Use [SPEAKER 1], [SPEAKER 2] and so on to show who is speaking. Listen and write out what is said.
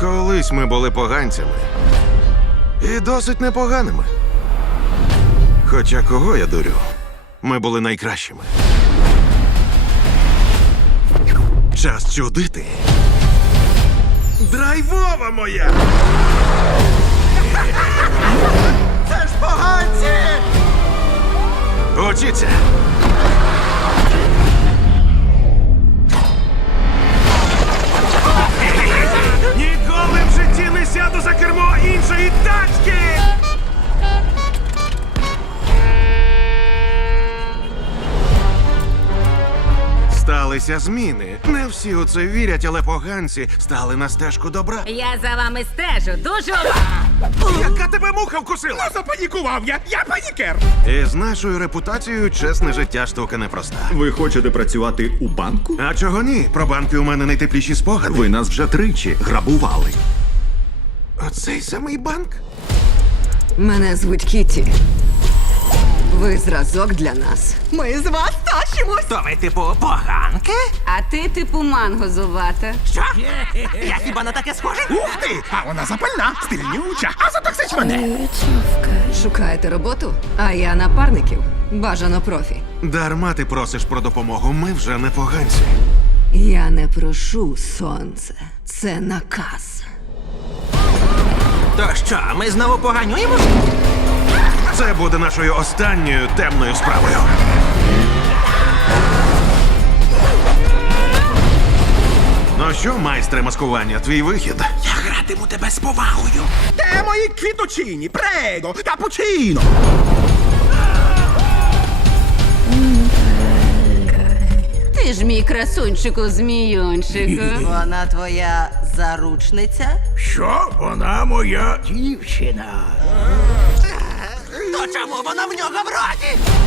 [SPEAKER 1] Колись ми були поганцями і досить непоганими. Хоча кого я дурю, ми були найкращими. Час чудити. Драйвова моя!
[SPEAKER 2] Це ж поганці!
[SPEAKER 1] Учіться! хочемо іншої тачки! Сталися зміни. Не всі у це вірять, але поганці стали на стежку добра.
[SPEAKER 3] Я за вами стежу дуже.
[SPEAKER 1] Яка тебе муха вкусила?
[SPEAKER 2] Ну, запанікував я. Я панікер.
[SPEAKER 1] І з нашою репутацією чесне життя штука непроста.
[SPEAKER 4] Ви хочете працювати у банку?
[SPEAKER 1] А чого ні? Про банки у мене найтепліші спогади.
[SPEAKER 4] Ви нас вже тричі грабували.
[SPEAKER 2] Цей самий банк?
[SPEAKER 5] Мене звуть Кіті. Ви зразок для нас.
[SPEAKER 6] Ми з вас тащимось.
[SPEAKER 7] То ви, типу, поганки?
[SPEAKER 8] А ти, типу, мангозувата.
[SPEAKER 7] Що? Я хіба на таке схоже?
[SPEAKER 2] Ух ти! А вона запальна, стильнюча, а затоксич
[SPEAKER 9] мене.
[SPEAKER 10] Шукаєте роботу, а я напарників. Бажано профі.
[SPEAKER 1] Дарма ти просиш про допомогу. Ми вже не поганці.
[SPEAKER 11] Я не прошу сонце. Це наказ.
[SPEAKER 7] То що, ми знову поганюємо?
[SPEAKER 1] Це буде нашою останньою темною справою. Ну що, майстре маскування, твій вихід?
[SPEAKER 2] Я гратиму тебе з повагою. Де мої квіточині, прего, капучино?
[SPEAKER 12] мій красунчику, змійончику.
[SPEAKER 13] Вона твоя заручниця?
[SPEAKER 2] Що вона моя дівчина?
[SPEAKER 7] То чому вона в нього в роті?